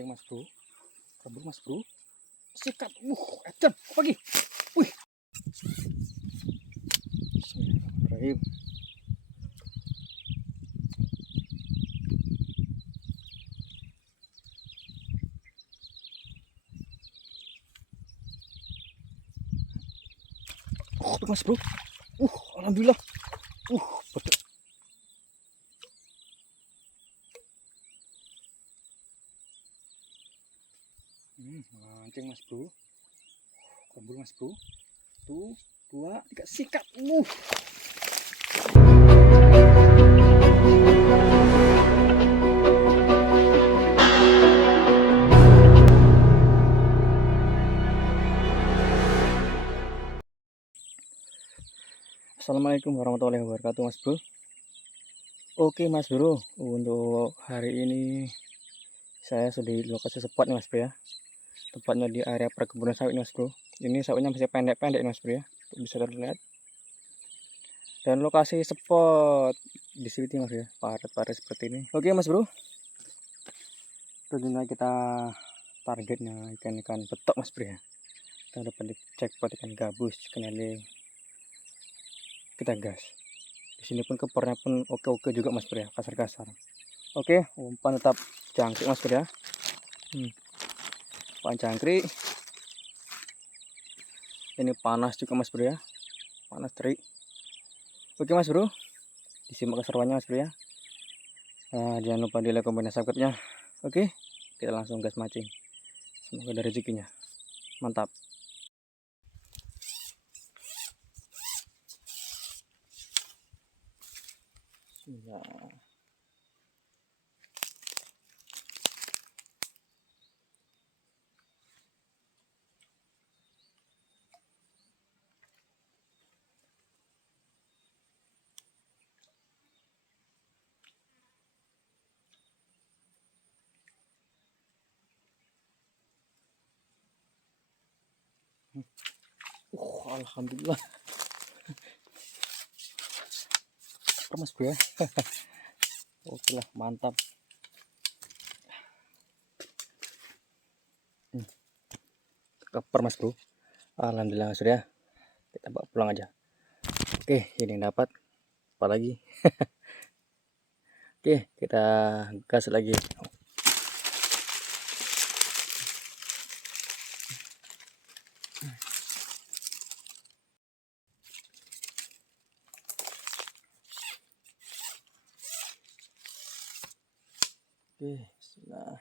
mancing mas bro, kabur mas bro, sikat, edan, pagi, wih, Bismillahirrahmanirrahim. Mas bro, alhamdulillah, betul. Mancing mas bro, kabur mas bro, tuh, 2, 3, sikat, Assalamualaikum warahmatullahi wabarakatuh mas bro. Oke mas bro, untuk hari ini saya sudah di lokasi spot nih mas bro ya. Tepatnya di area perkebunan sawit nih mas bro. Ini sawitnya masih pendek-pendek mas bro ya, bisa terlihat. Dan lokasi spot di sini mas ya, parit-parit seperti ini. Oke mas bro, tentunya kita targetnya ikan-ikan betok mas bro ya. Kita dapat di jackpot ikan gabus, ikan lele, kita gas. Di sini pun kepornya pun oke-oke juga mas bro ya, kasar-kasar. Oke, umpan tetap jangkrik mas bro ya. Umpan jangkrik. Ini panas juga mas bro ya, panas terik. Oke mas bro, disimak keseruannya mas bro ya. Jangan lupa di like, komen, dan subscribe-nya. Oke, kita langsung gas mancing. Semoga ada rezekinya. Mantap. Ya. Alhamdulillah. Mas bro ya. Oke lah, mantap. Keper mas bro. Alhamdulillah sudah. Kita bawa pulang aja. Oke, ini yang dapat. Apalagi. Oke, kita gas lagi. Oke, bismillah.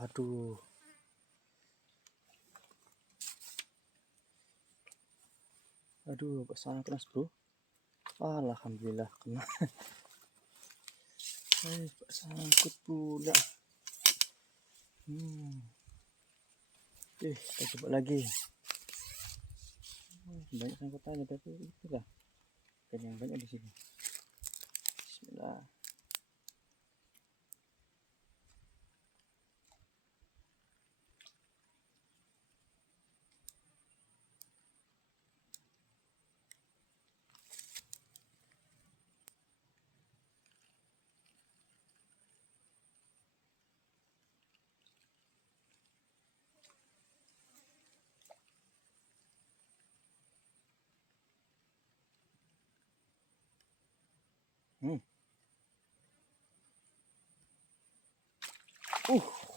Aduh. Aduh, sangat keras bro. Alhamdulillah kena. Sangkut pula. Oke, kita coba lagi. Banyak sangkutannya tapi itulah. Dan yang banyak di sini. Bismillah.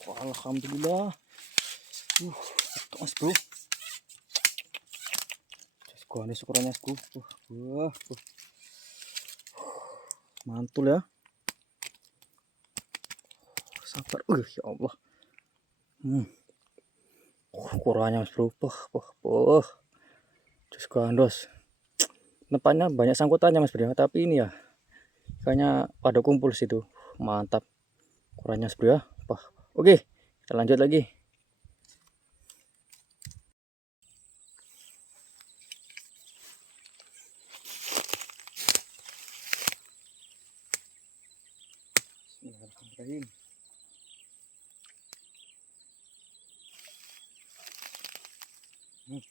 Alhamdulillah. Betul mas bro. Gua ini syukurannya bro. Mantul ya. Sabar. Ya Allah. Ukurannya mas bro. Terus gandos. Depannya banyak sangkutannya mas bro. Tapi ini ya, kayaknya pada kumpul situ. Mantap. Ukurannya mas bro ya. Oke, kita lanjut lagi. Bismillahirrahmanirrahim. Hmm.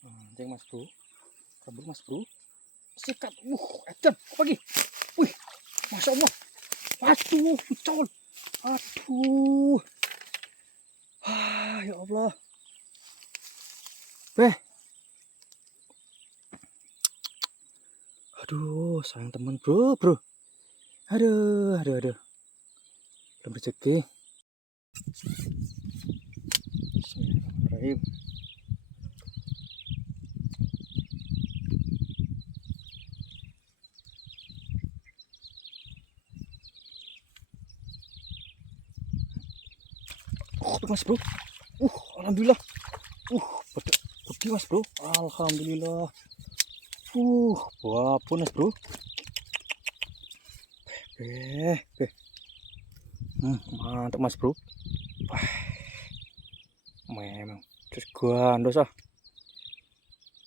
Anjing mas bro, kabur mas bro, sikat, edan, pagi, wih, masya Allah, aduh, pecol, aduh, ya Allah, aduh, sayang teman bro, aduh, belum rezeki. Bismillahirrahmanirrahim. Mas bro, alhamdulillah, gede mas bro, alhamdulillah, wapun mas bro, mantap mas bro, memang, terus gandos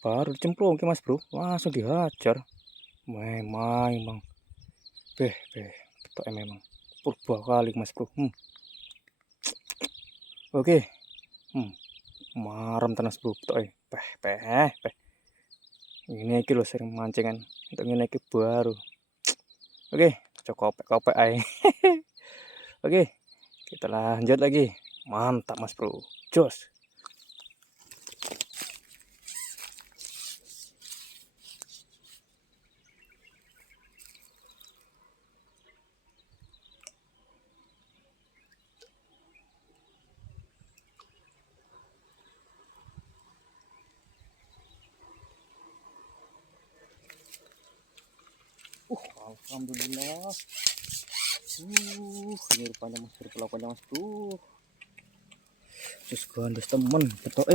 baru dicemplung mas bro, langsung dihajar, memang, betul memang, purba kali mas bro, oke, marem tenas bro, betul ini iki lo sering mancingan, untuk ini iki baru, oke, kopek aja. Oke, kita lanjut lagi, mantap mas bro, jos. Alhamdulillah. Ini rupanya mas bro, pelakuannya mas bro. Terus gandes temen, betul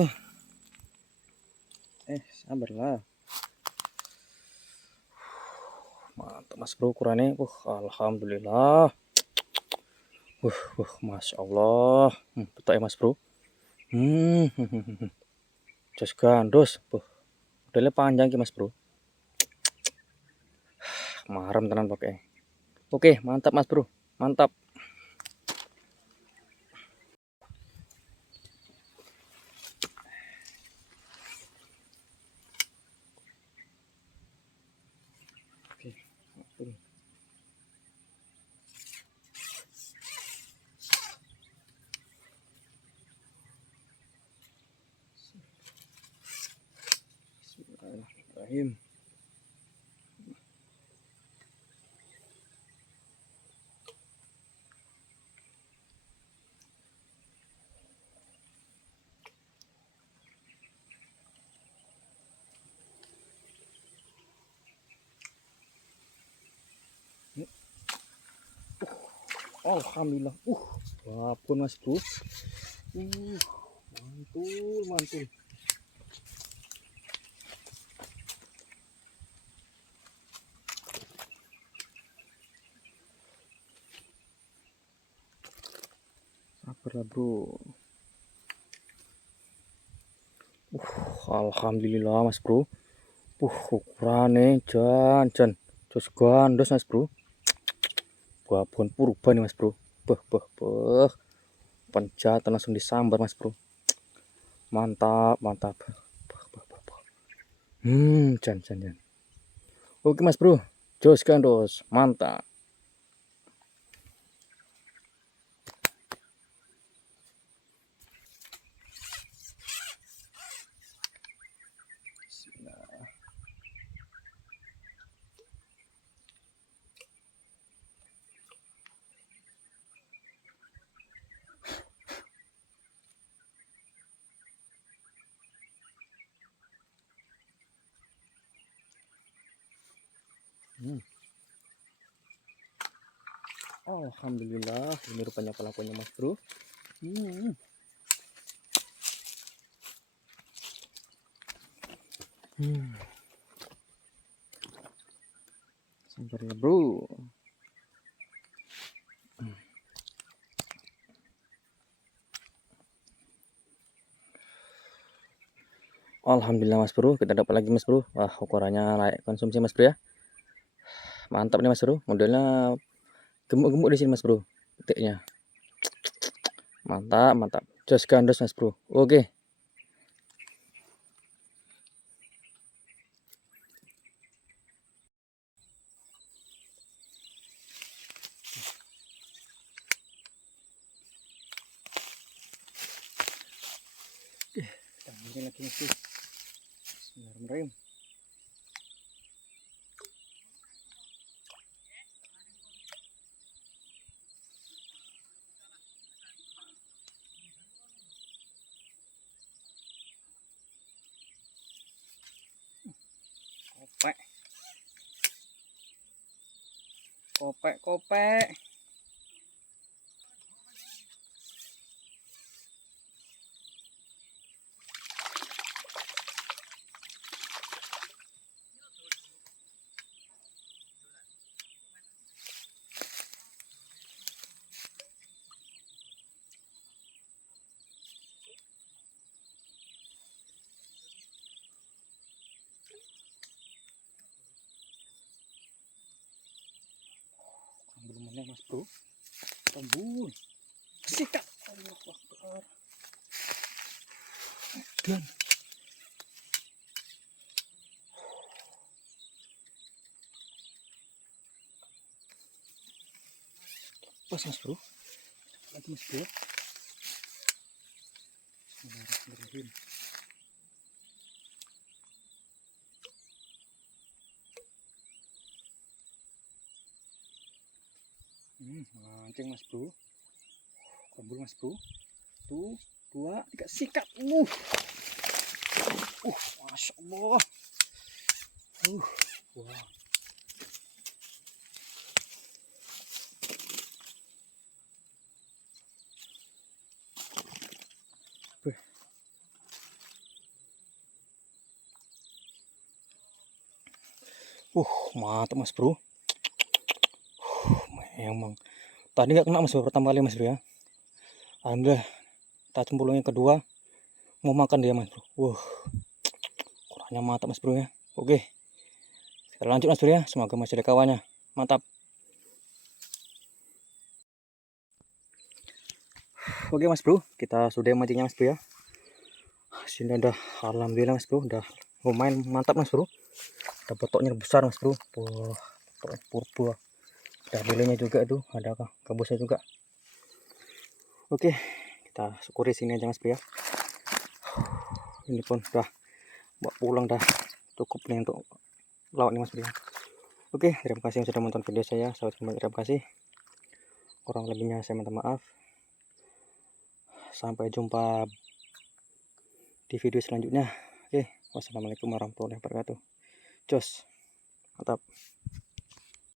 sabarlah. Mantap mas bro, ukurannya. Alhamdulillah. Masya Allah. Betul mas bro. Terus gandos. Modelnya panjang mas bro. Marem tenan pakai. Oke, mantap mas bro. Mantap. Oke. Bismillahirrahmanirrahim. Alhamdulillah. Wapun mas bro. Mantul. Sabarlah bro. Alhamdulillah mas bro. Ukurannya jan. Terus gandos mas bro. Babon purba nih mas bro. Penjatan langsung disambar mas bro. Mantap. Jan. Oke mas bro. Jos gandos. Mantap. Alhamdulillah, ini rupanya pelakunya Mas Bro. Hmm. Sabar ya bro. Alhamdulillah Mas Bro, kita dapat lagi Mas Bro. Wah, ukurannya layak konsumsi Mas Bro ya. Mantap nih Mas Bro, modelnya gemuk-gemuk di sini Mas Bro. Petiknya. Mantap, mantap. Jos gandos Mas Bro. Oke. Kita ambil lagi Mas Bro. Bismillahirrahmanirrahim. Kopek. Kopek, kopek. Belum mana Mas Bro. Tembul. Sikat. Allah Akbar. Dan pas Mas Bro. Lagi Mas Bro. Bismillahirrahmanirrahim. Mancing Mas Bro. Kembul Mas Bro. Tuh, 2, 3, sikat. Masya Allah. Wah. Mantap Mas Bro. Memang. Tadi nggak kena Mas Bro, pertama kali Mas Bro ya. Alhamdulillah. Kita cemplung yang kedua. Mau makan dia Mas Bro. Kurangnya mantap Mas Bro ya. Oke. Kita lanjut Mas Bro ya. Semoga masih ada kawannya. Mantap. Oke Mas Bro, kita sudah mancingnya Mas Bro ya. Sini udah alhamdulillah Mas Bro, udah lumayan mantap Mas Bro. Ada potoknya besar Mas Bro. Potoknya purba. Ada lelenya juga tuh, ada gabusnya juga. Oke, kita syukuri sini aja Mas Bro ya. Ini pun udah buat pulang dah, cukup nih untuk laut nih Mas Bro ya. Oke, terima kasih yang sudah menonton video saya. Terima kasih. Kurang lebihnya saya minta maaf. Sampai jumpa di video selanjutnya. Oke, wassalamualaikum warahmatullahi wabarakatuh. Jos, mantap.